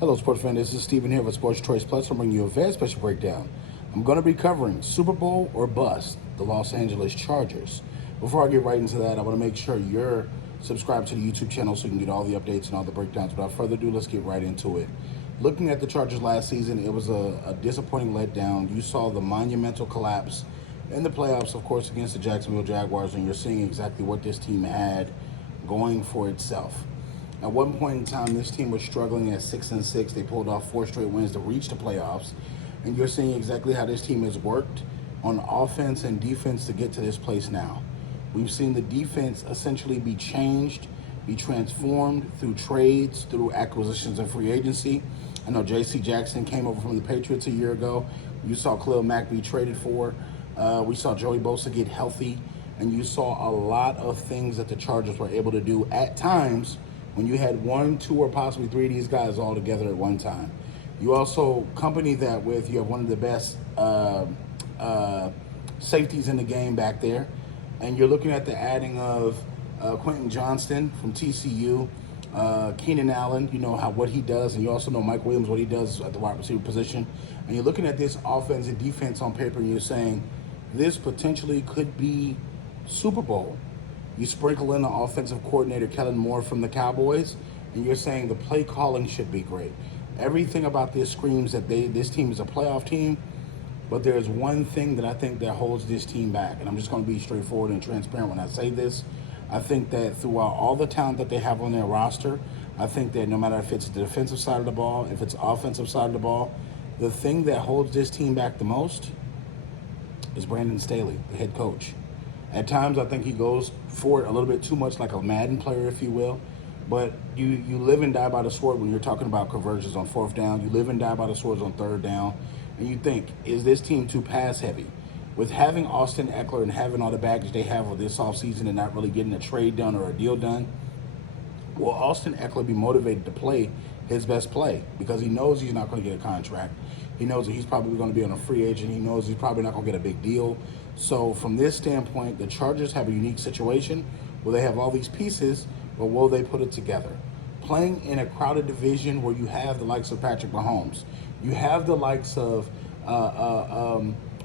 Hello, sports fan. This is Steven here with Sports Choice Plus. I'm bringing you a very special breakdown. I'm going to be covering Super Bowl or bust, the Los Angeles Chargers. Before I get right into that, I want to make sure you're subscribed to the YouTube channel so you can get all the updates and all the breakdowns. Without further ado, let's get right into it. Looking at the Chargers last season, it was a disappointing letdown. You saw the monumental collapse in the playoffs, of course, against the Jacksonville Jaguars, and you're seeing exactly what this team had going for itself. At one point in time, this team was struggling at 6-6. They pulled off 4 straight wins to reach the playoffs. And you're seeing exactly how this team has worked on offense and defense to get to this place now. We've seen the defense essentially be changed, be transformed through trades, through acquisitions and free agency. I know j.c.Jackson came over from the Patriots a year ago. You saw Khalil Mack be traded for. We saw Joey Bosa get healthy. And you saw a lot of things that the Chargers were able to do at times when you had 1, 2, or possibly 3 of these guys all together at one time. You also accompany that with, you have one of the best safeties in the game back there. And you're looking at the adding of Quentin Johnston from TCU, Keenan Allen, you know what he does, and you also know Mike Williams, what he does at the wide receiver position. And you're looking at this offense and defense on paper, and you're saying this potentially could be Super Bowl. You sprinkle in the offensive coordinator, Kellen Moore from the Cowboys, and you're saying the play calling should be great. Everything about this screams that this team is a playoff team, but there's one thing that I think that holds this team back, and I'm just going to be straightforward and transparent when I say this. I think that throughout all the talent that they have on their roster, I think that no matter if it's the defensive side of the ball, if it's offensive side of the ball, the thing that holds this team back the most is Brandon Staley, the head coach. At times, I think he goes for it a little bit too much like a Madden player, if you will. But you live and die by the sword when you're talking about conversions on 4th down. You live and die by the swords on 3rd down. And you think, is this team too pass heavy? With having Austin Eckler and having all the baggage they have with this offseason and not really getting a trade done or a deal done, will Austin Eckler be motivated to play his best play? Because he knows he's not going to get a contract. He knows that he's probably going to be on a free agent. He knows he's probably not going to get a big deal. So from this standpoint, the Chargers have a unique situation where they have all these pieces, but will they put it together? Playing in a crowded division where you have the likes of Patrick Mahomes, you have the likes of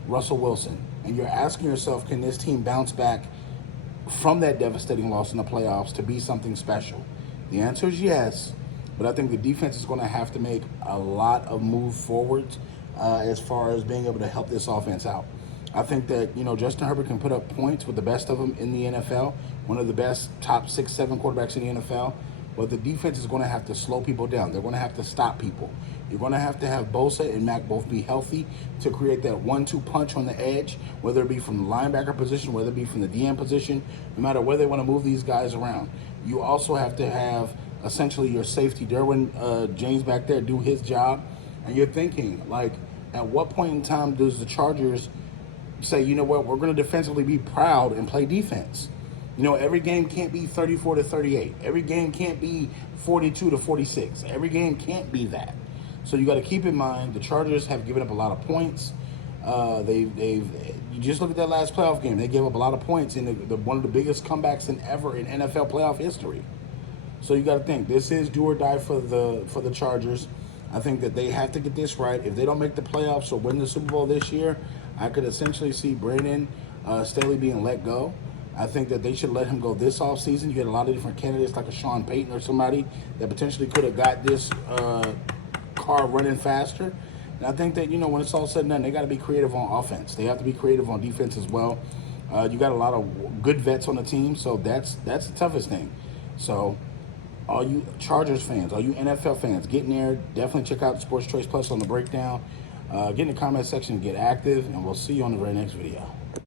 Russell Wilson, and you're asking yourself, can this team bounce back from that devastating loss in the playoffs to be something special? The answer is yes, but I think the defense is going to have to make a lot of move forwards as far as being able to help this offense out. I think that, Justin Herbert can put up points with the best of them in the NFL, one of the best top 6, 7 quarterbacks in the NFL, but the defense is going to have to slow people down. They're going to have to stop people. You're going to have Bosa and Mack both be healthy to create that 1-2 punch on the edge, whether it be from the linebacker position, whether it be from the DM position, no matter where they want to move these guys around. You also have to have essentially your safety, Derwin James back there, do his job. And you're thinking, at what point in time does the Chargers say, you know what, we're going to defensively be proud and play defense? Every game can't be 34-38. Every game can't be 42-46. Every game can't be that. So you got to keep in mind the Chargers have given up a lot of points. You just look at that last playoff game. They gave up a lot of points in one of the biggest comebacks ever in NFL playoff history. So you got to think this is do or die for the Chargers. I think that they have to get this right. If they don't make the playoffs or win the Super Bowl this year, I could essentially see Brandon Staley being let go. I think that they should let him go this offseason. You had a lot of different candidates like a Sean Payton or somebody that potentially could have got this car running faster. And I think that, when it's all said and done, they got to be creative on offense. They have to be creative on defense as well. You got a lot of good vets on the team, so that's the toughest thing. So all you Chargers fans, all you NFL fans, get in there. Definitely check out Sports Choice Plus on the breakdown. Get in the comment section and get active, and we'll see you on the very next video.